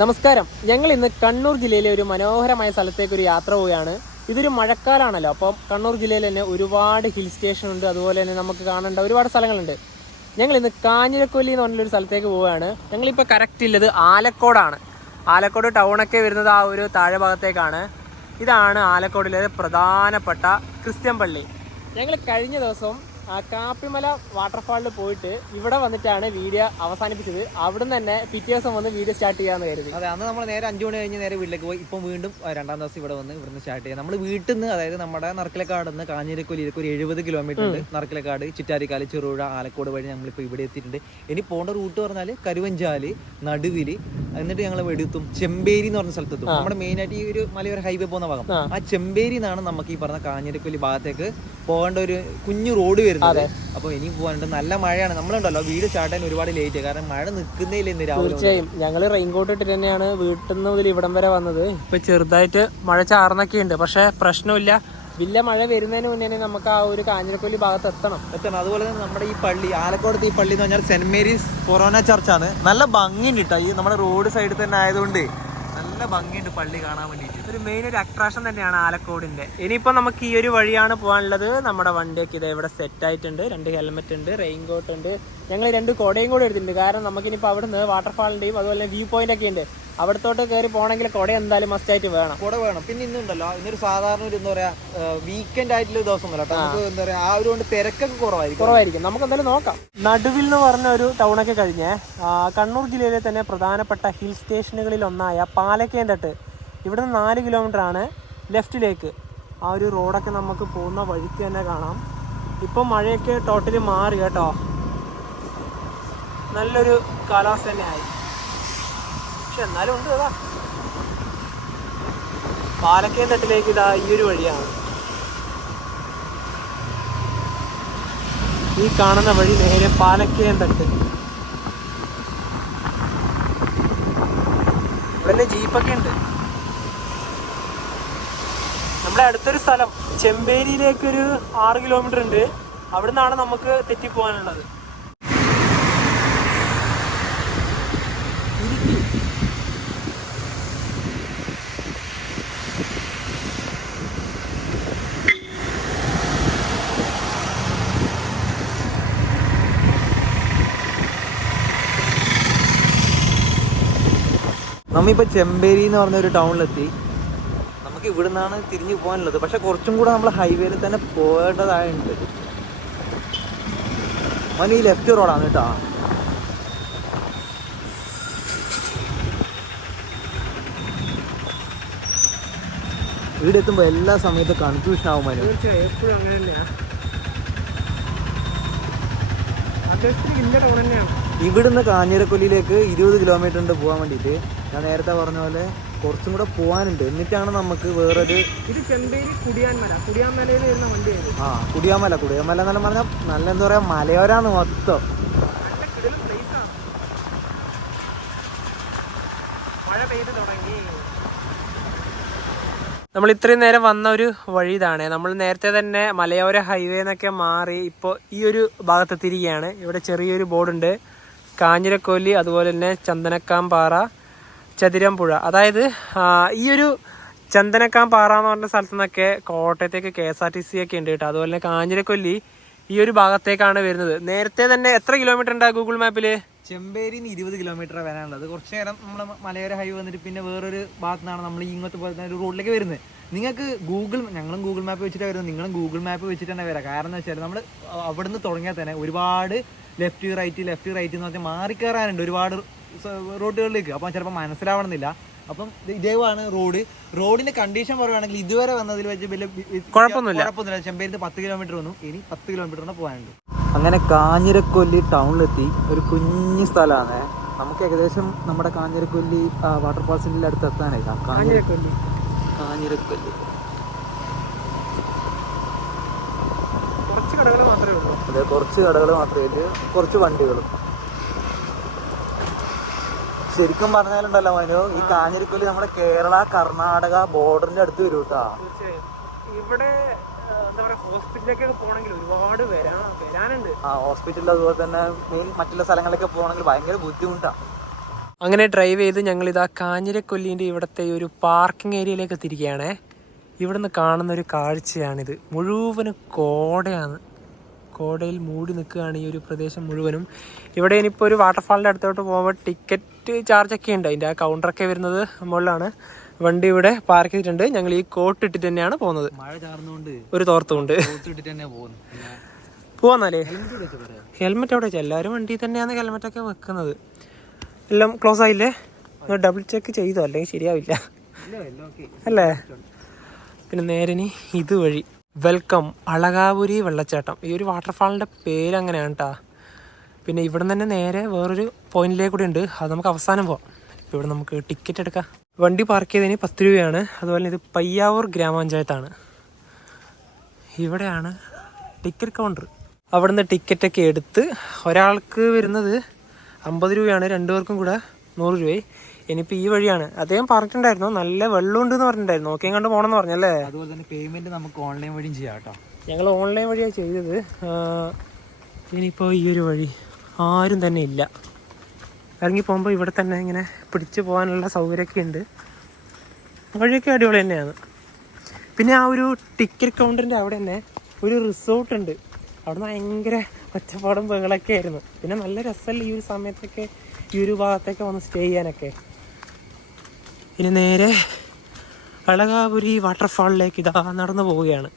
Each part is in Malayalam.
നമസ്കാരം. ഞങ്ങൾ ഇന്ന് കണ്ണൂർ ജില്ലയിലെ ഒരു മനോഹരമായ സ്ഥലത്തേക്ക് ഒരു യാത്ര പോവുകയാണ്. ഇതൊരു മഴക്കാലമാണല്ലോ, അപ്പം കണ്ണൂർ ജില്ലയിൽ തന്നെ ഒരുപാട് ഹിൽ സ്റ്റേഷൻ ഉണ്ട്, അതുപോലെ തന്നെ നമുക്ക് കാണേണ്ട ഒരുപാട് സ്ഥലങ്ങളുണ്ട്. ഞങ്ങൾ ഇന്ന് കാഞ്ഞിരക്കൊല്ലി എന്ന് പറഞ്ഞൊരു സ്ഥലത്തേക്ക് പോവുകയാണ്. ഞങ്ങളിപ്പോൾ കറക്റ്റ് ഉള്ളത് ആലക്കോടാണ്. ആലക്കോട് ടൗണൊക്കെ വരുന്നത് ആ ഒരു താഴെ ഭാഗത്തേക്കാണ്. ഇതാണ് ആലക്കോടിലെ പ്രധാനപ്പെട്ട ക്രിസ്ത്യൻ പള്ളി. ഞങ്ങൾ കഴിഞ്ഞ ദിവസം കാപ്പിമല വാട്ടർഫാളിൽ പോയിട്ട് ഇവിടെ വന്നിട്ടാണ് വീഡിയോ അവസാനിപ്പിച്ചത്. അവിടുന്ന് തന്നെ പിറ്റേ ദിവസം വന്ന് വീഡിയോ സ്റ്റാർട്ട് ചെയ്യാന്ന് കരുതി. അതെ, അന്ന് നമ്മൾ നേരെ 5 മണി കഴിഞ്ഞ് നേരെ വീട്ടിലേക്ക് പോയി. ഇപ്പം വീണ്ടും 2ാം ദിവസം ഇവിടെ വന്ന് ഇവിടുന്ന് സ്റ്റാർട്ട് ചെയ്യാം. നമ്മൾ വീട്ടിൽ നിന്ന്, അതായത് നമ്മുടെ നർക്കിലക്കാട് നിന്ന് കാഞ്ഞിരക്കൊല്ലിയിലേക്ക് ഒരു 70 കിലോമീറ്റർ ഉണ്ട്. നർക്കിലക്കാട്, ചിറ്റാരിക്കാല്, ചെറുപുഴ, ആലക്കോട് വഴി നമ്മളിപ്പോൾ ഇവിടെ എത്തിയിട്ടുണ്ട്. ഇനി പോകേണ്ട റൂട്ട് പറഞ്ഞാൽ കരുവഞ്ചാല്, നടുവില്, എന്നിട്ട് ഞങ്ങൾ എവിടെത്തും ചെമ്പേരി എന്ന് പറഞ്ഞ സ്ഥലത്തെത്തും. നമ്മുടെ മെയിൻ ആയിട്ട് ഈ ഒരു മലയോര ഹൈവേ പോകുന്ന ഭാഗം, ആ ചെമ്പേരി എന്നാണ് നമുക്ക് ഈ പറഞ്ഞ കാഞ്ഞിരക്കൊല്ലി ഭാഗത്തേക്ക് പോകേണ്ട ഒരു കുഞ്ഞു റോഡ് വരുന്നത്. അപ്പൊ ഇനി പോകാനുണ്ട്. നല്ല മഴയാണ്. നമ്മളുണ്ടല്ലോ വീട് സ്റ്റാർട്ട് ചെയ്യാൻ ഒരുപാട് ലേറ്റ്, കാരണം മഴ നിൽക്കുന്നേ ഇല്ല ഇന്ന് രാവിലെ. തീർച്ചയായും ഞങ്ങൾ റെയിൻകോട്ട് ഇട്ടിട്ട് തന്നെയാണ് വീട്ടിൽ നിന്ന് മുതൽ ഇവിടം വരെ വന്നത്. ഇപ്പൊ ചെറുതായിട്ട് മഴ ചാർന്നൊക്കെ ഉണ്ട്, പക്ഷെ പ്രശ്നമില്ല. വലിയ മഴ വരുന്നതിന് മുന്നേ നമുക്ക് ആ ഒരു കാഞ്ഞിരക്കൊല്ലി ഭാഗത്ത് എത്തണം. അതുപോലെ തന്നെ നമ്മുടെ ഈ പള്ളി, ആലക്കോടത്തെ ഈ പള്ളി എന്ന് പറഞ്ഞാൽ സെന്റ് മേരീസ് ഫൊറോന ചർച്ചാണ്. നല്ല ഭംഗിയുണ്ട് കേട്ടോ. ഈ നമ്മുടെ റോഡ് സൈഡിൽ തന്നെ ആയതുകൊണ്ട് നല്ല ഭംഗിയുണ്ട് പള്ളി കാണാൻ വേണ്ടിയിട്ട്. ഒരു മെയിൻ ഒരു അട്രാക്ഷൻ തന്നെയാണ് ആലക്കോടിന്റെ. ഇനിയിപ്പോ നമുക്ക് ഈ ഒരു വഴിയാണ് പോകാനുള്ളത്. നമ്മുടെ വണ്ടിയൊക്കെ ഇത് ഇവിടെ സെറ്റ് ആയിട്ടുണ്ട്. 2 ഹെൽമെറ്റ് ഉണ്ട്, റെയിൻകോട്ട് ഉണ്ട്. ഞങ്ങൾ 2 കുടയും കൂടെ എടുത്തിട്ടുണ്ട്, കാരണം നമുക്കിനിപ്പോൾ അവിടുന്ന് വാട്ടർഫാളിന്റെയും അതുപോലെ വ്യൂ പോയിന്റ് ഒക്കെ ഉണ്ട്. അവിടത്തോട്ട് കയറി പോകണമെങ്കിൽ കുട എന്തായാലും മസ്റ്റ് ആയിട്ട് വേണം. കുട വേണം. പിന്നെ ഇന്നുണ്ടല്ലോ, ഇന്നൊരു സാധാരണ ഒരു എന്താ പറയാ വീക്കെൻഡ് ആയിട്ടുള്ള ദിവസം നമുക്ക് എന്താ പറയാ ആ ഒരു കൊണ്ട് തിരക്കൊക്കെ കുറവായിരിക്കും. നമുക്ക് എന്തായാലും നോക്കാം. നടുവിൽ എന്ന് പറഞ്ഞ ഒരു ടൗണൊക്കെ കഴിഞ്ഞ് കണ്ണൂർ ജില്ലയിലെ തന്നെ പ്രധാനപ്പെട്ട ഹിൽ സ്റ്റേഷനുകളിൽ ഒന്നായ പാലക്കയം-തട്ട്, ഇവിടുന്ന് 4 കിലോമീറ്റർ ആണ് ലെഫ്റ്റിലേക്ക്. ആ ഒരു റോഡൊക്കെ നമുക്ക് പോകുന്ന വഴിക്ക് തന്നെ കാണാം. ഇപ്പം മഴയൊക്കെ ടോട്ടലി മാറി കേട്ടോ, നല്ലൊരു കാലാവസ്ഥ തന്നെ ആയി. പക്ഷെ എന്നാലും ഉണ്ട്. അതാ പാലക്കയം-തട്ടിലേക്ക് ഇതാ ഈ ഒരു വഴിയാണ്. ഈ കാണുന്ന വഴി നേരെ പാലക്കയം-തട്ട്. ഇവിടെ ജീപ്പൊക്കെ ഉണ്ട്. നമ്മുടെ അടുത്തൊരു സ്ഥലം ചെമ്പേരിയിലേക്കൊരു 6 കിലോമീറ്റർ ഉണ്ട്. അവിടെ നിന്നാണ് നമുക്ക് തെറ്റിപ്പോകാനുള്ളത്. നമ്മിപ്പോ ചെമ്പേരി എന്ന് പറഞ്ഞ ഒരു ടൗണിലെത്തി. നമുക്ക് ഇവിടെ നിന്നാണ് തിരിഞ്ഞു പോകാനുള്ളത്, പക്ഷെ കുറച്ചും കൂടെ നമ്മൾ ഹൈവേയിൽ തന്നെ പോകേണ്ടതായുണ്ട്. ഈ ലെഫ്റ്റ് റോഡാണ് കേട്ടോ. ഇവിടെ എത്തുമ്പോ എല്ലാ സമയത്തും കൺഫ്യൂഷൻ ആവും. എപ്പോഴും അങ്ങനെ തന്നെയാണ്. ഇവിടുന്ന് കാഞ്ഞിരക്കൊല്ലിയിലേക്ക് 20 കിലോമീറ്റർ ഉണ്ട് പോകാൻ വേണ്ടിയിട്ട്. ഞാൻ നേരത്തെ പറഞ്ഞ പോലെ കുറച്ചും കൂടെ പോകാനുണ്ട്. എന്നിട്ടാണ് നമുക്ക് വേറൊരു കുടിയാൻമലയിൽ വരുന്ന വണ്ടിയാണ്. കുടിയാമല എന്നെല്ലാം പറഞ്ഞാൽ നല്ല എന്താ പറയാ മലയോരാണ് മൊത്തം. മഴ പെയ്ത് തുടങ്ങി. നമ്മൾ ഇത്രയും നേരം വന്ന ഒരു വഴി ഇതാണ്. നമ്മൾ നേരത്തെ തന്നെ മലയോര ഹൈവേ എന്നൊക്കെ മാറി ഇപ്പോൾ ഈ ഒരു ഭാഗത്തെത്തിയിരിക്കുകയാണ്. ഇവിടെ ചെറിയൊരു ബോർഡുണ്ട്, കാഞ്ഞിരക്കൊല്ലി, അതുപോലെ തന്നെ ചന്ദനക്കാംപാറ, ചതിരമ്പുഴ. അതായത് ഈ ഒരു ചന്ദനക്കാംപാറ എന്ന് പറഞ്ഞ സ്ഥലത്തു നിന്നൊക്കെ കോട്ടയത്തേക്ക് KSRTC ഒക്കെ ഉണ്ട് കേട്ടോ. അതുപോലെ തന്നെ കാഞ്ഞിരക്കൊല്ലി ഈ ഒരു ഭാഗത്തേക്കാണ് വരുന്നത്. നേരത്തെ തന്നെ എത്ര കിലോമീറ്റർ ഉണ്ട് ഗൂഗിൾ മാപ്പിൽ? ചെമ്പേരിന്ന് 20 കിലോമീറ്റർ വരാനുള്ളത്. കുറച്ച് നേരം നമ്മൾ മലയോര ഹൈവേ വന്നിട്ട് പിന്നെ വേറൊരു ഭാഗത്തു നിന്നാണ് നമ്മൾ ഇങ്ങോട്ട് പോകുന്ന ഒരു റോഡിലേക്ക് വരുന്നത്. നിങ്ങൾക്ക് ഞങ്ങളും ഗൂഗിൾ മാപ്പ് വെച്ചിട്ടാണ് വരുന്നത്, നിങ്ങളും ഗൂഗിൾ മാപ്പ് വെച്ചിട്ട് തന്നെ വരാം. കാരണം എന്ന് വെച്ചാൽ നമ്മൾ അവിടെ നിന്ന് തുടങ്ങിയാൽ തന്നെ ഒരുപാട് ലെഫ്റ്റ് റൈറ്റ് എന്ന് പറഞ്ഞാൽ മാറിക്കയറാനുണ്ട് ഒരുപാട് റോഡുകളിലേക്ക്. അപ്പം ചിലപ്പോൾ മനസ്സിലാവണമെന്നില്ല. അപ്പം ഇതേവാണ് റോഡിന്റെ കണ്ടീഷൻ പറയുവാണെങ്കിൽ ഇതുവരെ വന്നതിൽ വെച്ച് വലിയ കുഴപ്പമൊന്നുമില്ല. ചെമ്പേരിന്ന് 10 കിലോമീറ്റർ വന്നു, ഇനി 10 കിലോമീറ്ററിന് പോകാനുണ്ട്. അങ്ങനെ കാഞ്ഞിരക്കൊല്ലി ടൗണിലെത്തി. ഒരു കുഞ്ഞു സ്ഥലമാണ്. നമുക്ക് ഏകദേശം നമ്മുടെ കാഞ്ഞിരക്കൊല്ലി വാട്ടർഫാൾസിന്റെ അടുത്ത് എത്താനായി. കാഞ്ഞിരക്കൊല്ലി കുറച്ച് കടകൾ മാത്രമേ ഉള്ളൂ. അതെ, കുറച്ച് കടകൾ മാത്രമേ ഉള്ളൂ, കുറച്ച് വണ്ടികളും. ശരിക്കും പറഞ്ഞാലുണ്ടല്ലോ മനു, ഈ കാഞ്ഞിരക്കൊല്ലി നമ്മുടെ കേരള കർണാടക ബോർഡറിന്റെ അടുത്ത് വരും കേട്ടോ. ഇവിടെ എന്താ പറയാ, ഹോസ്പിറ്റലിലേക്കൊക്കെ പോകണമെങ്കിൽ ഒരുപാട് വരാനുണ്ട്. ഹോസ്പിറ്റലിൽ അതുപോലെ തന്നെ മറ്റുള്ള സ്ഥലങ്ങളിലൊക്കെ പോകണമെങ്കിൽ ഭയങ്കര ബുദ്ധിമുട്ടാണ്. അങ്ങനെ ഡ്രൈവ് ചെയ്ത് ഞങ്ങളിതാ കാഞ്ഞിരക്കൊല്ലിൻ്റെ ഇവിടുത്തെ ഒരു പാർക്കിംഗ് ഏരിയയിലേക്ക് എത്തിയിരിക്കുകയാണേ. ഇവിടുന്ന് കാണുന്ന ഒരു കാഴ്ചയാണിത്. മുഴുവനും കോടയാണ്. കോടയിൽ മൂടി നിൽക്കുകയാണ് ഈ ഒരു പ്രദേശം മുഴുവനും. ഇവിടെ ഇനിയിപ്പോൾ ഒരു വാട്ടർഫാളിൻ്റെ അടുത്തോട്ട് പോകുമ്പോൾ ടിക്കറ്റ് ചാർജൊക്കെ ഉണ്ട്. അതിൻ്റെ ആ കൗണ്ടറൊക്കെ വരുന്നത് മുകളിലാണ്. വണ്ടി ഇവിടെ പാർക്ക് ചെയ്തിട്ടുണ്ട്. ഞങ്ങൾ ഈ കോട്ട് ഇട്ടിട്ട് തന്നെയാണ് പോകുന്നത്. മഴ ചാർന്നുകൊണ്ട് ഒരു തോർത്തുകൊണ്ട് ഇട്ടിട്ട് തന്നെ പോകുന്നു. പോവാന്നാലേ ഹെൽമെറ്റ് അവിടെ വെച്ചാൽ എല്ലാവരും വണ്ടിയിൽ തന്നെയാണ് ഹെൽമെറ്റൊക്കെ വെക്കുന്നത്. എല്ലാം ക്ലോസ് ആയില്ലേ? ഡബിൾ ചെക്ക് ചെയ്തോ, അല്ലെങ്കിൽ ശരിയാവില്ല അല്ലേ? പിന്നെ നേരെ ഇതുവഴി വെൽക്കം അളകാപുരി വെള്ളച്ചാട്ടം. ഈ ഒരു വാട്ടർഫാളിൻ്റെ പേര് അങ്ങനെയാണ് കേട്ടോ. പിന്നെ ഇവിടെ നിന്ന് തന്നെ നേരെ വേറൊരു പോയിന്റിലേക്ക് കൂടി ഉണ്ട്. അത് നമുക്ക് അവസാനം പോവാം. ഇപ്പോൾ ഇവിടെ നമുക്ക് ടിക്കറ്റ് എടുക്കാം. വണ്ടി പാർക്ക് ചെയ്തതിന് 10 രൂപയാണ്. അതുപോലെ ഇത് പയ്യാവൂർ ഗ്രാമപഞ്ചായത്താണ്. ഇവിടെയാണ് ടിക്കറ്റ് കൗണ്ടർ. അവിടുന്ന് ടിക്കറ്റൊക്കെ എടുത്ത് ഒരാൾക്ക് വരുന്നത് 50 രൂപയാണ്, 2 പേർക്കും കൂടെ 100 രൂപ. ഇനിയിപ്പോൾ ഈ വഴിയാണ്. അദ്ദേഹം പറഞ്ഞിട്ടുണ്ടായിരുന്നു നല്ല വെള്ളമുണ്ട് എന്ന് പറഞ്ഞിട്ടുണ്ടായിരുന്നു. നോക്കിയും കണ്ട് പോകണമെന്ന് പറഞ്ഞല്ലേ. അതുപോലെ തന്നെ പേയ്മെന്റ് നമുക്ക് ഓൺലൈൻ വഴിയും ചെയ്യാം കേട്ടോ. ഞങ്ങൾ ഓൺലൈൻ വഴിയാണ് ചെയ്തത്. ഇനിയിപ്പോൾ ഈ ഒരു വഴി ആരും തന്നെ ഇല്ല. ഇറങ്ങി പോകുമ്പോൾ ഇവിടെ തന്നെ ഇങ്ങനെ പിടിച്ചു പോകാനുള്ള സൗകര്യമൊക്കെ ഉണ്ട്. വഴിയൊക്കെ അടിപൊളി തന്നെയാണ്. പിന്നെ ആ ഒരു ടിക്കറ്റ് കൗണ്ടറിൻ്റെ അവിടെ തന്നെ ഒരു റിസോർട്ട് ഉണ്ട്. അവിടെ നിന്ന് ഭയങ്കര ഒച്ചപ്പാടും ബഹളമൊക്കെ ആയിരുന്നു. പിന്നെ നല്ല രസമല്ല ഈ ഒരു സമയത്തൊക്കെ ഈ ഒരു ഭാഗത്തൊക്കെ വന്ന് സ്റ്റേ ചെയ്യാനൊക്കെ. ഇനി നേരെ അളകാപുരി വാട്ടർഫാളിലേക്ക് ഇതാ നടന്നു പോവുകയാണ്.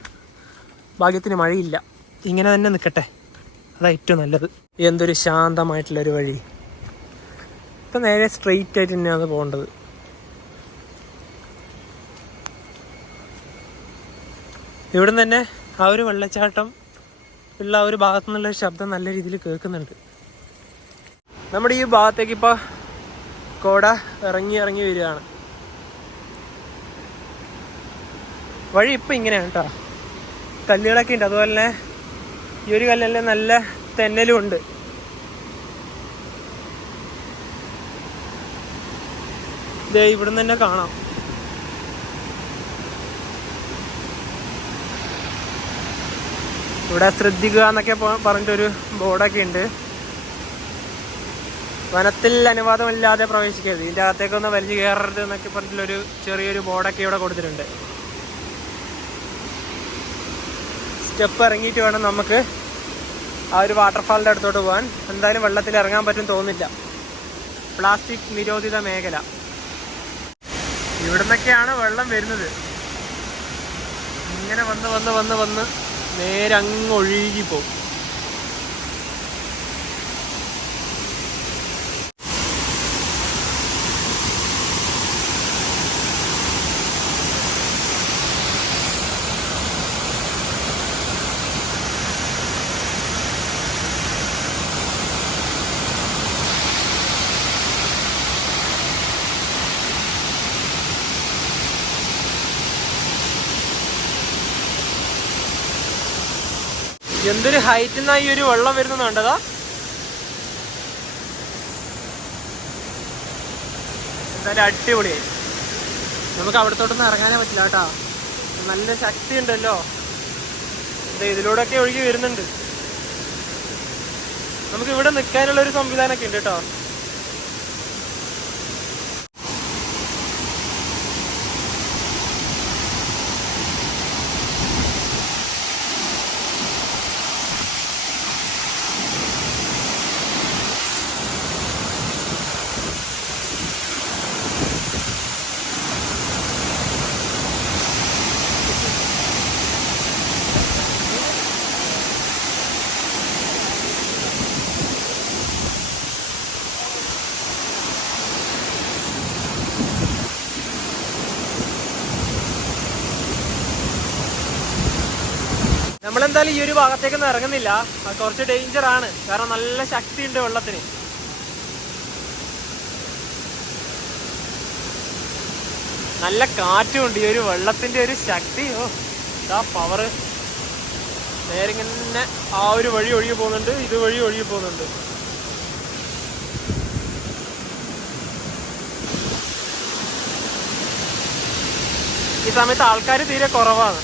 ഭാഗ്യത്തിന് മഴയില്ല. ഇങ്ങനെ തന്നെ നിൽക്കട്ടെ, അതാ ഏറ്റവും നല്ലത്. എന്തൊരു ശാന്തമായിട്ടുള്ളൊരു വഴി. ഇപ്പം നേരെ സ്ട്രെയിറ്റ് ആയിട്ട് തന്നെയാണ് പോകേണ്ടത്. ഇവിടെ നിന്ന് തന്നെ ആ ഒരു വെള്ളച്ചാട്ടം ഉള്ള ആ ഒരു ഭാഗത്തു നിന്നുള്ള ശബ്ദം നല്ല രീതിയിൽ കേൾക്കുന്നുണ്ട്. നമ്മുടെ ഈ ഭാഗത്തേക്ക് ഇപ്പോൾ കോട ഇറങ്ങി വരികയാണ്. വഴി ഇപ്പം ഇങ്ങനെയാണ് കേട്ടോ. കല്ലുകളൊക്കെ ഉണ്ട്. അതുപോലെ തന്നെ ഈ ഒരു കല്ലെല്ലാം നല്ല തെന്നലും ഉണ്ട്. ഇതേ ഇവിടുന്ന് തന്നെ കാണാം. ഇവിടെ ശ്രദ്ധിക്കുക എന്നൊക്കെ പറഞ്ഞിട്ടൊരു ബോർഡൊക്കെ ഉണ്ട്. വനത്തിൽ അനുവാദമില്ലാതെ പ്രവേശിക്കരുത്, ഇതിൻ്റെ അകത്തേക്കൊന്ന് വലിഞ്ഞു കയറരുത് എന്നൊക്കെ പറഞ്ഞിട്ടുള്ളൊരു ചെറിയൊരു ബോർഡൊക്കെ ഇവിടെ കൊടുത്തിട്ടുണ്ട്. സ്റ്റെപ്പ് ഇറങ്ങിയിട്ട് വേണം നമുക്ക് ആ ഒരു വാട്ടർഫാളിൻ്റെ അടുത്തോട്ട് പോകാൻ. എന്തായാലും വെള്ളത്തിൽ ഇറങ്ങാൻ പറ്റും തോന്നില്ല. പ്ലാസ്റ്റിക് നിരോധിത മേഖല. ഇവിടെ നിന്നൊക്കെയാണ് വെള്ളം വരുന്നത്. ഇങ്ങനെ വന്ന് നേരെ അങ്ങ് ഒഴുകി പോകും. എന്തൊരു ഹൈറ്റിൽ നിന്നാ ഈ ഒരു വെള്ളം വരുന്നത് കണ്ടതാ. എന്തായാലും അടിപൊളിയായി. നമുക്ക് അവിടത്തോട്ടൊന്നും ഇറങ്ങാനേ പറ്റില്ല കേട്ടാ. നല്ല ശക്തി ഉണ്ടല്ലോ. ഇതിലൂടെയൊക്കെ ഒഴുകി വരുന്നുണ്ട്. നമുക്ക് ഇവിടെ നിൽക്കാനുള്ള ഒരു സംവിധാനമൊക്കെ ഉണ്ട് കേട്ടോ. നമ്മളെന്തായാലും ഈ ഒരു ഭാഗത്തേക്കൊന്നും ഇറങ്ങുന്നില്ല. അത് കുറച്ച് ഡേഞ്ചർ ആണ്. കാരണം നല്ല ശക്തി ഉണ്ട് വെള്ളത്തിന്. നല്ല കാറ്റും ഉണ്ട്. ഈ ഒരു വെള്ളത്തിന്റെ ഒരു ശക്തി, പവർ. നേരെ ഇങ്ങനെ ആ ഒരു വഴി ഒഴുകി പോകുന്നുണ്ട്, ഇത് വഴി ഒഴുകി പോകുന്നുണ്ട്. ഈ സമയത്ത് ആൾക്കാർ തീരെ കുറവാണ്.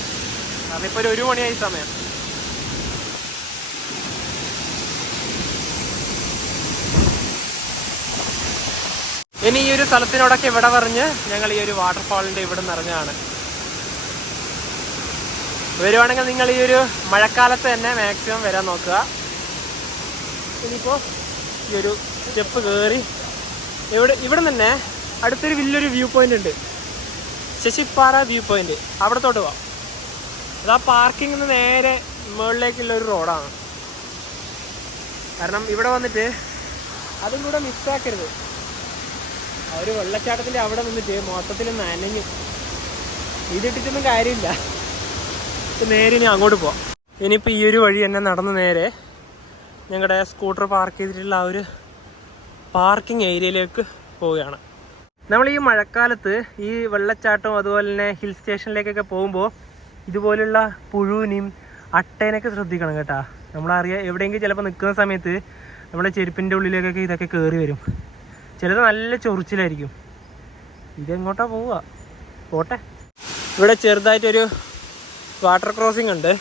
അതിപ്പോ 1 മണിയായി സമയം. ഇനി ഈ ഒരു സ്ഥലത്തിനോടൊക്കെ ഇവിടെ പറഞ്ഞ് ഞങ്ങൾ ഈ ഒരു വാട്ടർഫാളിൻ്റെ ഇവിടെ നിറഞ്ഞതാണ്. വരുവാണെങ്കിൽ നിങ്ങൾ ഈ ഒരു മഴക്കാലത്ത് തന്നെ മാക്സിമം വരാൻ നോക്കുക. ഇനിയിപ്പോൾ ഈ ഒരു സ്റ്റെപ്പ് കയറി ഇവിടെ തന്നെ അടുത്തൊരു വലിയൊരു വ്യൂ പോയിന്റ് ഉണ്ട്, ശശിപ്പാറ വ്യൂ പോയിന്റ്. അവിടത്തോട്ട് പോവാം. അത് ആ പാർക്കിങ്ങിൽ നിന്ന് നേരെ മുകളിലേക്കുള്ള ഒരു റോഡാണ്. കാരണം ഇവിടെ വന്നിട്ട് അതും കൂടെ മിസ്സാക്കരുത്. ആ ഒരു വെള്ളച്ചാട്ടത്തിൻ്റെ അവിടെ നിന്നിട്ട് മൊത്തത്തിൽ നനഞ്ഞു. ഇതിട്ടിട്ടൊന്നും കാര്യമില്ല. നേരെ ഇനി അങ്ങോട്ട് പോവാം. ഇനിയിപ്പോൾ ഈ ഒരു വഴി തന്നെ നടന്ന് നേരെ ഞങ്ങളുടെ സ്കൂട്ടർ പാർക്ക് ചെയ്തിട്ടുള്ള ആ ഒരു പാർക്കിംഗ് ഏരിയയിലേക്ക് പോവുകയാണ്. നമ്മൾ ഈ മഴക്കാലത്ത് ഈ വെള്ളച്ചാട്ടവും അതുപോലെ തന്നെ ഹിൽ സ്റ്റേഷനിലേക്കൊക്കെ പോകുമ്പോൾ ഇതുപോലുള്ള പുഴുവിനെയും അട്ടേനൊക്കെ ശ്രദ്ധിക്കണം കേട്ടോ. നമ്മളറിയാം എവിടെയെങ്കിലും ചിലപ്പോൾ നിൽക്കുന്ന സമയത്ത് നമ്മുടെ ചെരുപ്പിൻ്റെ ഉള്ളിലേക്കൊക്കെ ഇതൊക്കെ കയറി വരും. ചിലത് നല്ല ചൊറിച്ചിലായിരിക്കും. ഇതെങ്ങോട്ടാ പോവുക? പോട്ടെ. ഇവിടെ ചെറുതായിട്ടൊരു വാട്ടർ ക്രോസിംഗ് ഉണ്ട്.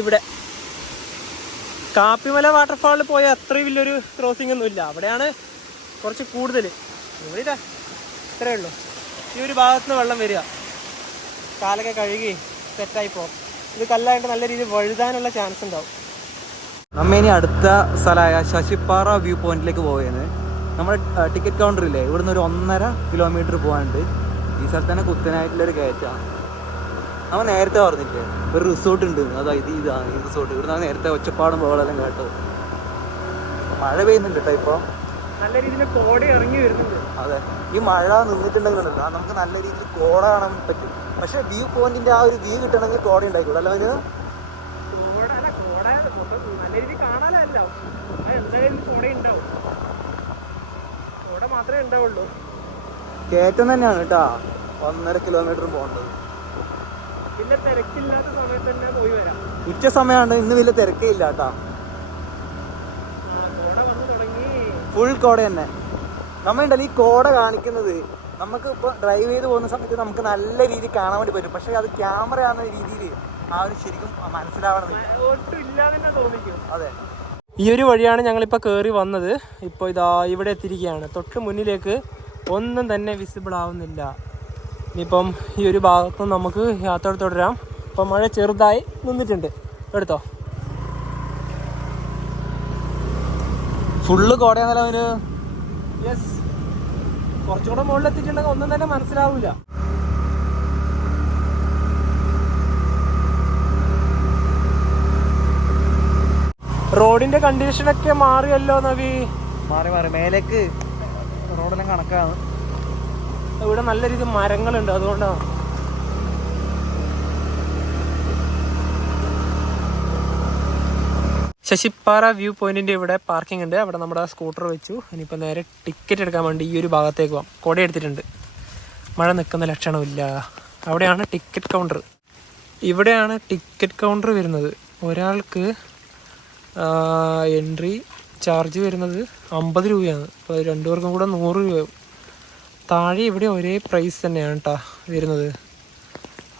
ഇവിടെ കാപ്പിമല വാട്ടർഫാളിൽ പോയ അത്രയും വലിയൊരു ക്രോസിംഗ് ഒന്നും ഇല്ല. അവിടെയാണ് കുറച്ച് കൂടുതൽ. ഇവിടെ ഇത്രയേ ഉള്ളൂ. ഈ ഒരു ഭാഗത്ത് നിന്ന് വെള്ളം വരിക, കാലൊക്കെ കഴുകി സെറ്റായിപ്പോൾ. ഇത് കല്ലായിട്ട് നല്ല രീതിയിൽ വഴുതാനുള്ള ചാൻസ് ഉണ്ടാവും. നമ്മ ഇനി അടുത്ത സ്ഥലമായ ശശിപ്പാറ വ്യൂ പോയിന്റിലേക്ക് പോവുകയാണ്. നമ്മുടെ ടിക്കറ്റ് കൗണ്ടറില്ലേ, ഇവിടുന്ന് ഒരു 1.5 കിലോമീറ്റർ പോകാനുണ്ട്. ഈ സ്ഥലത്ത് തന്നെ കുത്തനായിട്ടുള്ളൊരു കയറ്റമാണ്. നമ്മൾ നേരത്തെ പറഞ്ഞില്ലേ ഒരു റിസോർട്ട് ഉണ്ട്, അതായത് ഇതാണ് ഈ റിസോർട്ട്. ഇവിടുന്ന് നേരത്തെ ഒച്ചപ്പാടും പോകളെല്ലാം കേട്ടത്. മഴ പെയ്യുന്നുണ്ട് കേട്ടോ ഇപ്പോൾ, നല്ല രീതിയിൽ കോട ഇറങ്ങി വരുന്നുണ്ട്. അതെ, ഈ മഴ നിന്നിട്ടുണ്ടെങ്കിലല്ല നമുക്ക് നല്ല രീതിയിൽ കോട കാണാൻ പറ്റും. പക്ഷെ വ്യൂ പോയിന്റിന്റെ ആ ഒരു വ്യൂ കിട്ടണമെങ്കിൽ കോട ഉണ്ടായിക്കോളൂ. അല്ല അതിന് നല്ല രീതിയിൽ കാണാനല്ല, എന്തായാലും കോട ഉണ്ടാവും. കോട മാത്രമേ ഉണ്ടാവുള്ളൂ. കയറ്റം തന്നെയാണ് കേട്ടാ, 1.5 കിലോമീറ്റർ പോകേണ്ടത്. പിന്നെ തിരക്കില്ലാത്ത സമയത്ത് തന്നെ പോയി വരാം. ഉച്ച സമയമാണ്, ഇന്ന് വലിയ തിരക്കേ ഇല്ല കേട്ടാ. കോട വന്നു തുടങ്ങി, ഫുൾ കോട തന്നെ. നമ്മളുണ്ടല്ലോ ഈ കോട കാണിക്കുന്നത് നമുക്ക് ഇപ്പോൾ ഡ്രൈവ് ചെയ്ത് പോകുന്ന സമയത്ത് നമുക്ക് നല്ല രീതിയിൽ കാണാൻ വേണ്ടി പറ്റും. പക്ഷെ അത് ക്യാമറ ആവുന്ന രീതിയിൽ ആ ഒരു ശരിക്കും മനസ്സിലാവണമെന്നില്ല. ഒട്ടും ഇല്ലാതെ തന്നെ തോന്നിക്കും. അതെ, ഈ ഒരു വഴിയാണ് ഞങ്ങളിപ്പോൾ കയറി വന്നത്. ഇപ്പോൾ ഇതാ ഇവിടെ എത്തിയിരിക്കുകയാണ്. തൊട്ട് മുന്നിലേക്ക് ഒന്നും തന്നെ വിസിബിൾ ആവുന്നില്ല. ഇനിയിപ്പം ഈ ഒരു ഭാഗത്തും നമുക്ക് യാത്ര തുടരാം. ഇപ്പം മഴ ചെറുതായി നിന്നിട്ടുണ്ട്. എടുത്തോ, ഫുള്ള് കോടയാണല്ലോ അവന്. യെസ്, കുറച്ചുകൂടെ മുകളിൽ എത്തിയിട്ടുണ്ടെങ്കിൽ ഒന്നും തന്നെ മനസ്സിലാവില്ല. റോഡിന്റെ കണ്ടീഷനൊക്കെ മാറിയല്ലോ നവി. മാറി മേലേക്ക് റോഡെല്ലാം കണക്കാണ്. ഇവിടെ നല്ല രീതിയിൽ മരങ്ങളുണ്ട്, അതുകൊണ്ടാണ്. ശശിപ്പാറ വ്യൂ പോയിന്റിന്റെ ഇവിടെ പാർക്കിംഗ് ഉണ്ട്. അവിടെ നമ്മുടെ സ്കൂട്ടർ വെച്ചു. ഇനിയിപ്പോൾ നേരെ ടിക്കറ്റ് എടുക്കാൻ വേണ്ടി ഈ ഒരു ഭാഗത്തേക്ക് പോകാം. കൊട എടുത്തിട്ടുണ്ട്. മഴ നിൽക്കുന്ന ലക്ഷണമില്ല. അവിടെയാണ് ടിക്കറ്റ് കൗണ്ടർ. ഇവിടെയാണ് ടിക്കറ്റ് കൗണ്ടർ വരുന്നത്. ഒരാൾക്ക് എൻട്രി ചാർജ് വരുന്നത് 50 രൂപയാണ്. അപ്പോൾ 2 പേർക്കും കൂടെ 100 രൂപയാവും. താഴെ ഇവിടെ ഒരേ പ്രൈസ് തന്നെയാണ് കേട്ടോ വരുന്നത്,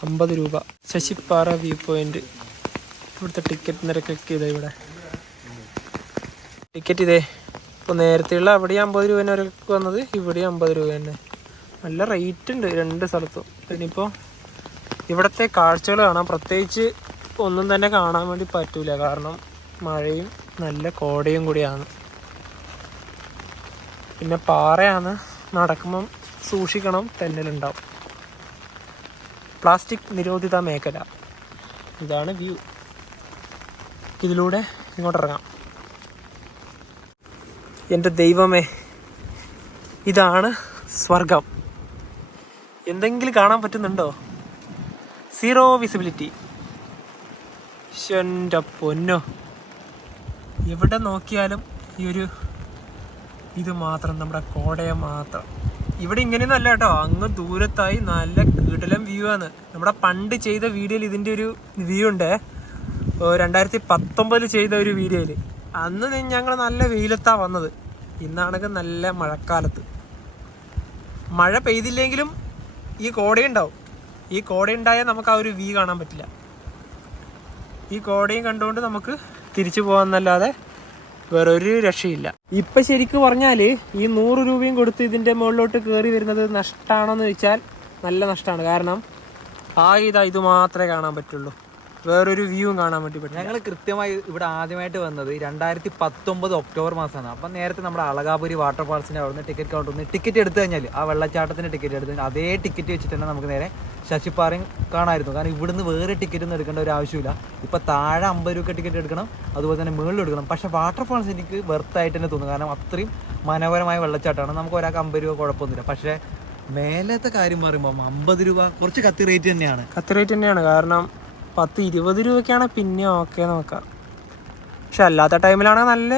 50 രൂപ. Sasippara view point. ഇവിടുത്തെ ടിക്കറ്റ് നിരക്കൊക്കെ ഇതാ. ഇവിടെ ടിക്കറ്റ് ഇതേ. ഇപ്പോൾ നേരത്തെയുള്ള അവിടെ 50 രൂപ തന്നെ ഒരാൾക്ക് വന്നത്, ഇവിടെ 50 രൂപ തന്നെ. നല്ല റേറ്റ് ഉണ്ട് രണ്ട് സ്ഥലത്തും. ഇനിയിപ്പോൾ ഇവിടുത്തെ കാഴ്ചകൾ കാണാം. പ്രത്യേകിച്ച് ഒന്നും തന്നെ കാണാൻ വേണ്ടി പറ്റൂല, കാരണം മഴയും നല്ല കോടയും കൂടിയാണ്. പിന്നെ പാറയാണ്, നടക്കുമ്പം സൂക്ഷിക്കണം, തെന്നലുണ്ടാവും. പ്ലാസ്റ്റിക് നിരോധിത മേഖല. ഇതാണ് വ്യൂ. ഇതിലൂടെ ഇങ്ങോട്ടിറങ്ങാം. എൻ്റെ ദൈവമേ, ഇതാണ് സ്വർഗം. എന്തെങ്കിലും കാണാൻ പറ്റുന്നുണ്ടോ? Zero visibility. എൻ്റെ പൊന്നോ, എവിടെ നോക്കിയാലും ഈ ഒരു ഇത് മാത്രം, നമ്മുടെ കോടയം മാത്രം. ഇവിടെ ഇങ്ങനെയൊന്നും അല്ല കേട്ടോ, അങ്ങ് ദൂരത്തായി നല്ല കിടിലം വ്യൂ ആണ്. നമ്മുടെ പണ്ട് ചെയ്ത വീഡിയോയിൽ ഇതിൻ്റെ ഒരു വ്യൂ ഉണ്ട്, 2019 ചെയ്ത ഒരു വീഡിയോയിൽ. അന്ന് ഞങ്ങൾ നല്ല വെയിലത്താണ് വന്നത്. ഇന്നാണെങ്കിൽ നല്ല മഴക്കാലത്ത്. മഴ പെയ്തില്ലെങ്കിലും ഈ കോടയുണ്ടാവും. ഈ കോടയുണ്ടായാൽ നമുക്ക് ആ ഒരു വ്യൂ കാണാൻ പറ്റില്ല. ഈ കോടയും കണ്ടുകൊണ്ട് നമുക്ക് തിരിച്ചു പോകാമെന്നല്ലാതെ വേറൊരു രക്ഷയില്ല. ഇപ്പൊ ശരിക്കും പറഞ്ഞാല് ഈ 100 രൂപയും കൊടുത്ത് ഇതിന്റെ മുകളിലോട്ട് കയറി വരുന്നത് നഷ്ടമാണെന്ന് വെച്ചാൽ നല്ല നഷ്ടമാണ്. കാരണം ഇത് മാത്രമേ കാണാൻ പറ്റുള്ളൂ, വേറൊരു വ്യൂവും കാണാൻ വേണ്ടി പറ്റും. ഞങ്ങൾ കൃത്യമായി ഇവിടെ ആദ്യമായിട്ട് വന്നത് 2019 ഒക്ടോബർ മാസമാണ്. അപ്പം നേരത്തെ നമ്മുടെ അളകാപുരി വാട്ടർഫാൾസിന്റെ അവിടുന്ന് ടിക്കറ്റ് കൗണ്ടറിൽ ടിക്കറ്റ് എടുത്തു കഴിഞ്ഞാൽ ആ വെള്ളച്ചാട്ടത്തിന്റെ ടിക്കറ്റ് എടുത്ത് അതേ ടിക്കറ്റ് വെച്ചിട്ട് തന്നെ നമുക്ക് നേരെ ശശിപ്പാറയും കാണാമായിരുന്നു. കാരണം ഇവിടുന്ന് വേറെ ടിക്കറ്റ് ഒന്നും എടുക്കേണ്ട ഒരു ആവശ്യമില്ല. ഇപ്പം താഴെ 50 രൂപ ടിക്കറ്റ് എടുക്കണം, അതുപോലെ തന്നെ മുകളിൽ എടുക്കണം. പക്ഷേ വാട്ടർഫാൾസ് എനിക്ക് വെർത്തായിട്ട് തന്നെ തോന്നുന്നു, കാരണം അത്രയും മനോഹരമായ വെള്ളച്ചാട്ടമാണ്. നമുക്ക് ഒരാൾക്ക് 50 രൂപ കുഴപ്പമൊന്നുമില്ല. പക്ഷേ മേലത്തെ കാര്യം പറയുമ്പോൾ 50 രൂപ കുറച്ച് കത്തി റേറ്റ് തന്നെയാണ്. കാരണം 10-20 രൂപയ്ക്കാണ് പിന്നെ ഓക്കെ നോക്കാം. പക്ഷെ അല്ലാത്ത ടൈമിലാണെങ്കിൽ നല്ല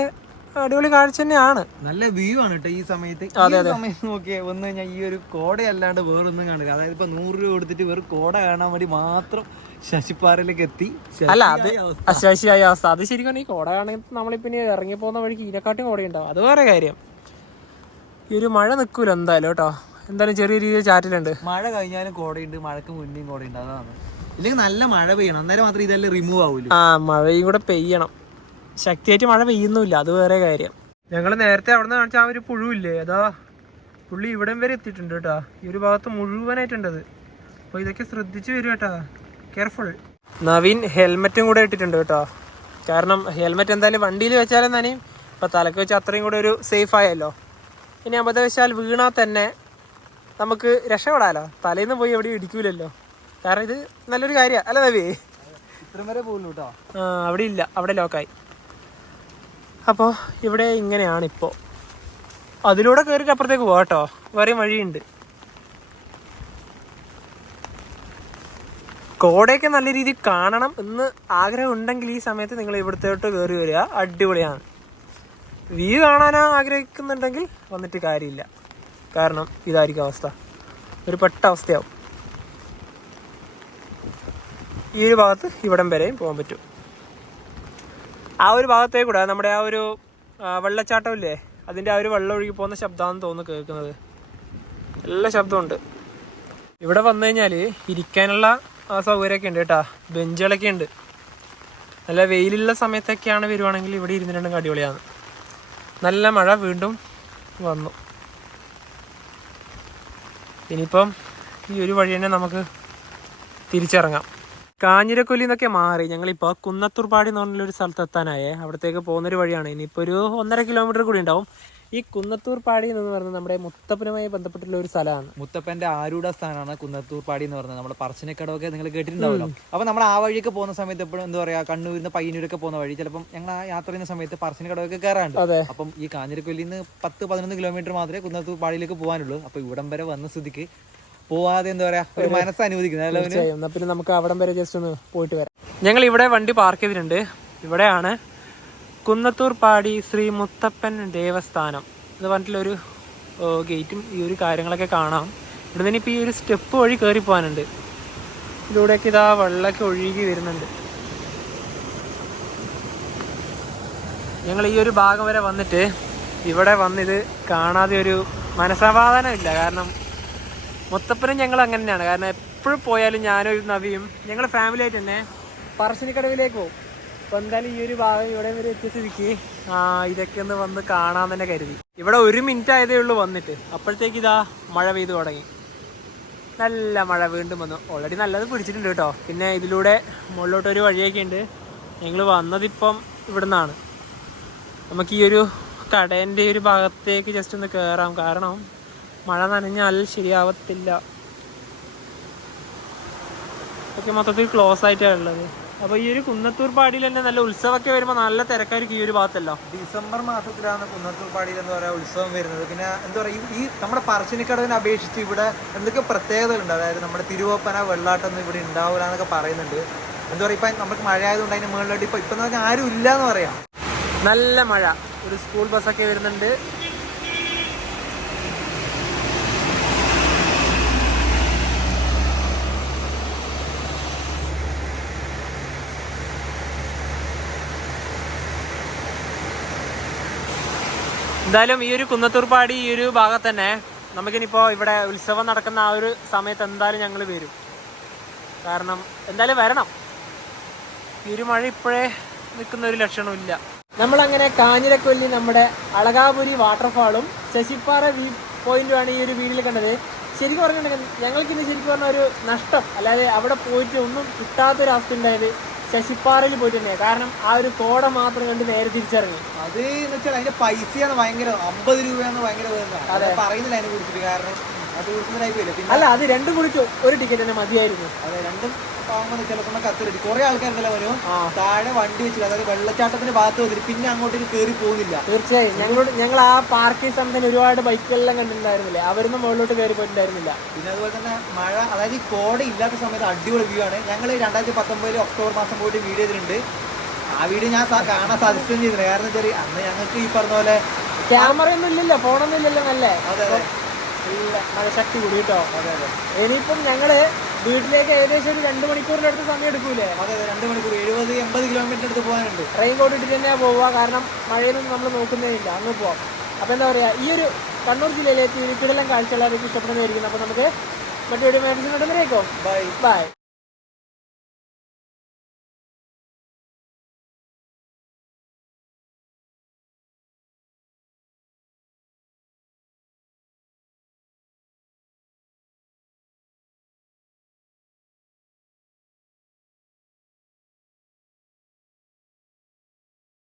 അടിപൊളി കാഴ്ച തന്നെയാണ്, നല്ല വ്യൂ ആണ് കേട്ടോ ഈ സമയത്ത്. സമയത്ത് നോക്കിയാൽ വന്നു കഴിഞ്ഞാൽ ഈ ഒരു കോട അല്ലാണ്ട് വേറൊന്നും കാണില്ല. അതായത് ഇപ്പൊ 100 രൂപ കൊടുത്തിട്ട് വേറെ കോട കാണാൻ വേണ്ടി മാത്രം ശശിപ്പാറയിലേക്ക് എത്തി. അല്ല, അത് അശാശിയായ അവസ്ഥ. അത് ശരിക്കും ഈ കോട കാണുമ്പോൾ നമ്മളിപ്പിന്നെ ഇറങ്ങി പോകുന്ന വഴിക്ക് ഇതിനെക്കാട്ടും കോടയുണ്ടാവും, അത് വേറെ കാര്യം. ഈ ഒരു മഴ നിൽക്കൂല എന്തായാലും കേട്ടോ. എന്തായാലും ചെറിയ രീതിയിൽ ചാറ്റിലുണ്ട്. മഴ കഴിഞ്ഞാലും കോടയുണ്ട്, മഴക്ക് മുന്നേയും കോടയുണ്ട്. അതാണ്. ഇല്ലെങ്കിൽ നല്ല മഴ പെയ്യണം, അന്നേരം മാത്രമേ ഇതെല്ലാം റിമൂവ് ആവൂല. മഴയും കൂടെ പെയ്യണം. ശക്തിയായിട്ട് മഴ പെയ്യുന്നില്ല, അത് വേറെ കാര്യം. ഞങ്ങൾ നേരത്തെ അവിടെ നിന്ന് കാണിച്ച ആ ഒരു പുഴുവില്ലേ, അതാ പുള്ളി ഇവിടം വരെ എത്തിയിട്ടുണ്ട് കേട്ടോ. ഈ ഒരു ഭാഗത്ത് മുഴുവനായിട്ടുണ്ടത്. അപ്പോൾ ഇതൊക്കെ ശ്രദ്ധിച്ച് വരും കേട്ടോ, കെയർഫുൾ. നവീൻ ഹെൽമെറ്റും കൂടെ ഇട്ടിട്ടുണ്ട് കേട്ടോ. കാരണം ഹെൽമെറ്റ് എന്തായാലും വണ്ടിയിൽ വെച്ചാലും തന്നെ ഇപ്പം തലക്ക് വെച്ച് അത്രയും കൂടെ ഒരു സേഫ് ആയല്ലോ. ഇനി അബദ്ധവശാൽ വീണാൽ തന്നെ നമുക്ക് രക്ഷപ്പെടാമല്ലോ, തലേന്ന് പോയി എവിടെയും ഇടിക്കൂലല്ലോ. കാരണം ഇത് നല്ലൊരു കാര്യമാണ് അല്ല നവി? ഇത്രയും വരെ പോകുള്ളൂ കേട്ടോ. അവിടെ ഇല്ല, അവിടെ ലോക്കായി. അപ്പോൾ ഇവിടെ ഇങ്ങനെയാണ് ഇപ്പോൾ. അതിലൂടെ കയറിയിട്ട് അപ്പുറത്തേക്ക് പോകാം കേട്ടോ, വേറെയും വഴിയുണ്ട്. കോടയൊക്കെ നല്ല രീതിയിൽ കാണണം എന്ന് ആഗ്രഹം ഉണ്ടെങ്കിൽ ഈ സമയത്ത് നിങ്ങൾ ഇവിടത്തോട്ട് കയറി വരിക, അടിപൊളിയാണ്. വ്യൂ കാണാൻ ആഗ്രഹിക്കുന്നുണ്ടെങ്കിൽ വന്നിട്ട് കാര്യമില്ല, കാരണം ഇതായിരിക്കും അവസ്ഥ, ഒരു പെട്ട അവസ്ഥയാവും. ഈ ഒരു ഭാഗത്ത് ഇവിടം വരെയും പോകാൻ പറ്റും. ആ ഒരു ഭാഗത്തേക്ക് കൂടെ നമ്മുടെ ആ ഒരു വെള്ളച്ചാട്ടമില്ലേ, അതിൻ്റെ ആ ഒരു വെള്ളം ഒഴുകി പോകുന്ന ശബ്ദമാണെന്ന് തോന്നുന്നു കേൾക്കുന്നത്. നല്ല ശബ്ദമുണ്ട്. ഇവിടെ വന്നു കഴിഞ്ഞാൽ ഇരിക്കാനുള്ള സൗകര്യമൊക്കെ ഉണ്ട് കേട്ടോ, ബെഞ്ചുകളൊക്കെ ഉണ്ട്. നല്ല വെയിലുള്ള സമയത്തൊക്കെയാണ് വരുവാണെങ്കിൽ ഇവിടെ ഇരുന്നിട്ടുണ്ടെങ്കിൽ അടിപൊളിയാണ്. നല്ല മഴ വീണ്ടും വന്നു. ഇനിയിപ്പം ഈ ഒരു വഴി തന്നെ നമുക്ക് തിരിച്ചിറങ്ങാം. കാഞ്ഞിരക്കൊല്ലി എന്നൊക്കെ മാറി ഞങ്ങളിപ്പോൾ കുന്നത്തൂർപ്പാടി എന്ന് പറഞ്ഞൊരു സ്ഥലത്ത് എത്താനായേ. അവിടത്തേക്ക് പോകുന്നൊരു വഴിയാണ്. ഇനിയിപ്പോൾ ഒരു 1.5 കിലോമീറ്റർ കൂടി ഉണ്ടാവും. ഈ കുന്നത്തൂർപ്പാടി എന്ന് പറയുന്നത് നമ്മുടെ മുത്തപ്പനുമായി ബന്ധപ്പെട്ടുള്ള ഒരു സ്ഥലമാണ്. മുത്തപ്പന്റെ ആരൂഢ സ്ഥാനമാണ് കുന്നത്തൂർപ്പാടി എന്ന് പറയുന്നത്. നമ്മുടെ പറശ്ശിനിക്കടവൊക്കെ നിങ്ങൾ കേട്ടിട്ടുണ്ടാവല്ലോ. അപ്പോൾ നമ്മൾ ആ വഴിയൊക്കെ പോകുന്ന സമയത്ത് എപ്പോഴും എന്താ പറയുക, കണ്ണൂരിൽ നിന്ന് പയ്യന്നൂരൊക്കെ പോകുന്ന വഴി ചിലപ്പം ഞങ്ങൾ ആ യാത്ര ചെയ്യുന്ന സമയത്ത് പറശ്ശിനിക്കടവൊക്കെ കയറാറുണ്ട്. അപ്പം ഈ കാഞ്ഞിരക്കൊല്ലിയിൽ നിന്ന് 10-11 കിലോമീറ്റർ മാത്രമേ കുന്നത്തൂർപ്പാടിയിലേക്ക് പോകാനുള്ളൂ. അപ്പോൾ ഇവിടം വരെ വന്ന സ്ഥിതിക്ക് പോവാതെ എന്താ പറയാ, ഒരു മനസ്സ് അനുവദിക്കുന്നത്. പിന്നെ നമുക്ക് അവിടം വരെ ജസ്റ്റ് ഒന്ന് പോയിട്ട് വരാം. ഞങ്ങൾ ഇവിടെ വണ്ടി പാർക്ക് ചെയ്തിട്ടുണ്ട്. ഇവിടെയാണ് കുന്നത്തൂർപ്പാടി ശ്രീ മുത്തപ്പൻ ദേവസ്ഥാനം എന്ന് പറഞ്ഞിട്ടുള്ളൊരു ഗേറ്റും ഈ ഒരു കാര്യങ്ങളൊക്കെ കാണാം. ഇവിടെ നിന്ന് ഇപ്പോൾ ഈ ഒരു സ്റ്റെപ്പ് വഴി കയറി പോകാനുണ്ട്. ഇതിലൂടെയൊക്കെ ഇതാ വെള്ളമൊക്കെ ഒഴുകി വരുന്നുണ്ട്. ഞങ്ങൾ ഈ ഒരു ഭാഗം വരെ വന്നിട്ട് ഇവിടെ വന്നിത് കാണാതെ ഒരു മനസ്സമാധാനമില്ല. കാരണം മുത്തപ്പനും ഞങ്ങൾ അങ്ങനെ തന്നെയാണ്. കാരണം എപ്പോഴും പോയാലും ഞാനൊരു നവിയും ഞങ്ങൾ ഫാമിലി ആയിട്ട് തന്നെ പറശ്ശിനിക്കടവിലേക്ക് പോകും. അപ്പോൾ എന്തായാലും ഈ ഒരു ഭാഗം ഇവിടെ വരെ എത്തിയ സ്ഥിതിക്ക് ഇതൊക്കെ ഒന്ന് വന്ന് കാണാൻ തന്നെ കരുതി. ഇവിടെ 1 മിനിറ്റ് ആയതേ ഉള്ളൂ വന്നിട്ട്, അപ്പോഴത്തേക്ക് ഇതാ മഴ പെയ്തു തുടങ്ങി. നല്ല മഴ വീണ്ടും വന്നു. ഓൾറെഡി നല്ലത് പിടിച്ചിട്ടുണ്ട് കേട്ടോ. പിന്നെ ഇതിലൂടെ മുകളിലോട്ടൊരു വഴിയൊക്കെ ഉണ്ട്. ഞങ്ങൾ വന്നതിപ്പം ഇവിടെ നിന്നാണ്. നമുക്ക് ഈ ഒരു കടേൻ്റെ ഒരു ഭാഗത്തേക്ക് ജസ്റ്റ് ഒന്ന് കയറാം. കാരണം മഴ നനഞ്ഞാൽ ശരിയാവത്തില്ല. ഒക്കെ മൊത്തത്തിൽ ക്ലോസ് ആയിട്ടാണ് ഉള്ളത്. അപ്പോൾ ഈ ഒരു കുന്നത്തൂർപ്പാടിയിൽ തന്നെ നല്ല ഉത്സവമൊക്കെ വരുമ്പോൾ നല്ല തിരക്കായിരിക്കും ഈ ഒരു ഭാഗത്തല്ലോ. ഡിസംബർ മാസത്തിലാണ് കുന്നത്തൂർപ്പാടിയിൽ എന്താ പറയുക ഉത്സവം വരുന്നത്. പിന്നെ എന്താ പറയുക, ഈ നമ്മുടെ പറശ്ശിനിക്കടവിനെ അപേക്ഷിച്ച് ഇവിടെ എന്തൊക്കെ പ്രത്യേകതകളുണ്ട്. അതായത് നമ്മുടെ തിരുവപ്പന വെള്ളാട്ടൊന്നും ഇവിടെ ഉണ്ടാവില്ല എന്നൊക്കെ പറയുന്നുണ്ട്. എന്താ പറയുക, ഇപ്പം നമുക്ക് മഴ ആയതുകൊണ്ട് അതിന് മുകളിലോട്ട് ഇപ്പം നമുക്ക് ആരും ഇല്ല എന്ന് പറയാം. നല്ല മഴ. ഒരു സ്കൂൾ ബസ്സൊക്കെ വരുന്നുണ്ട്. എന്തായാലും ഈ ഒരു കുന്നത്തൂർപ്പാടി ഈ ഒരു ഭാഗത്ത് തന്നെ നമുക്കിനിപ്പോൾ ഇവിടെ ഉത്സവം നടക്കുന്ന ആ ഒരു സമയത്ത് എന്തായാലും ഞങ്ങൾ വരും. കാരണം എന്തായാലും വരണം. ഈ ഒരു മഴ ഇപ്പോഴേ നിൽക്കുന്ന ഒരു ലക്ഷണമില്ല. നമ്മളങ്ങനെ കാഞ്ഞിരക്കൊല്ലി നമ്മുടെ അളകാപുരി വാട്ടർഫാളും ശശിപ്പാറ വ്യൂ പോയിന്റുമാണ് ഈ ഒരു വീഡിയോയിൽ കണ്ടത്. ശരിക്കും പറഞ്ഞിട്ടുണ്ടെങ്കിൽ ഞങ്ങൾക്ക് ഇന്ന് ശരിക്കും പറഞ്ഞ ഒരു നഷ്ടം, അല്ലാതെ അവിടെ പോയിട്ട് ഒന്നും കിട്ടാത്തൊരവസ്ഥ ഉണ്ടായത് ശശിപ്പാറയിൽ പോയിട്ട് തന്നെയാണ്. കാരണം ആ ഒരു കോട മാത്രം കണ്ട് നേരെ തിരിച്ചിറങ്ങി. അത് എന്ന് വെച്ചാൽ അതിന്റെ പൈസയാണ് ഭയങ്കര 50 രൂപയാണ് ഭയങ്കര പറയുന്നില്ല അതിനെ കുറിച്ചിട്ട്. കാരണം അത് കൊടുക്കുന്നതായി പോയില്ല. പിന്നെ അല്ല, അത് രണ്ടും കൂടിയിട്ട് ഒരു ടിക്കറ്റ് തന്നെ മതിയായിരുന്നു. അതെ, രണ്ടും ആകുമ്പോൾ ചില സമയം കത്തിരട്ടി കുറെ ആൾക്കാരുണ്ടല്ലോ വരും താഴെ വണ്ടി വെച്ചില്ല, അതായത് വെള്ളച്ചാട്ടത്തിന്റെ ഭാഗത്ത് വന്നിട്ട് പിന്നെ അങ്ങോട്ടേക്ക് കയറി പോകുന്നില്ല. തീർച്ചയായും ഞങ്ങൾ ആ പാർക്കിംഗ് സമയത്തിന് ഒരുപാട് ബൈക്കുകളെല്ലാം കണ്ടിട്ടുണ്ടായിരുന്നില്ലേ, അവരൊന്നും മുകളിലോട്ട് കയറി പോയിട്ടുണ്ടായിരുന്നില്ല. പിന്നെ അതുപോലെ തന്നെ മഴ, അതായത് ഈ കോട ഇല്ലാത്ത സമയത്ത് അടിപൊളി വ്യൂ ആണ്. ഞങ്ങൾ 2019 ഒക്ടോബർ മാസം പോയിട്ട് വീഡിയോ ചെയ്തിട്ടുണ്ട്. ആ വീഡിയോ ഞാൻ കാണാൻ സജസ്റ്റ് ചെയ്തിട്ടുണ്ട്. കാരണം വെച്ചാൽ അന്ന് ഞങ്ങൾക്ക് ഈ പറഞ്ഞ പോലെ ക്യാമറ ഒന്നും ഇല്ലല്ലോ, ഫോണൊന്നും ഇല്ലല്ലോ. നല്ല അതെ നല്ല ശക്തി കൂടി കേട്ടോ. അതെ അതെ. ഇനിയിപ്പം ഞങ്ങള് വീട്ടിലേക്ക് ഏകദേശം ഒരു 2 മണിക്കൂറിന്റെ അടുത്ത് സമയം എടുക്കൂലേ? അതെ അതെ, 2 മണിക്കൂർ 70-80 കിലോമീറ്റർ അടുത്ത് പോകാനുണ്ട്. റെയിൻ കോട്ട് ഇട്ടിട്ട് തന്നെയാ പോവുക, കാരണം മഴയൊന്നും നമ്മൾ നോക്കുന്നേയില്ല, അങ്ങ് പോവാം. അപ്പൊ എന്താ പറയാ, ഈ ഒരു കണ്ണൂർ ജില്ലയിലെ തിരുക്കിടലം കാഴ്ചകളായിരിക്കും ഇഷ്ടപ്പെടുന്നതായിരിക്കും. അപ്പൊ നമുക്ക് മറ്റൊരു മാഗസിൻ ബൈ.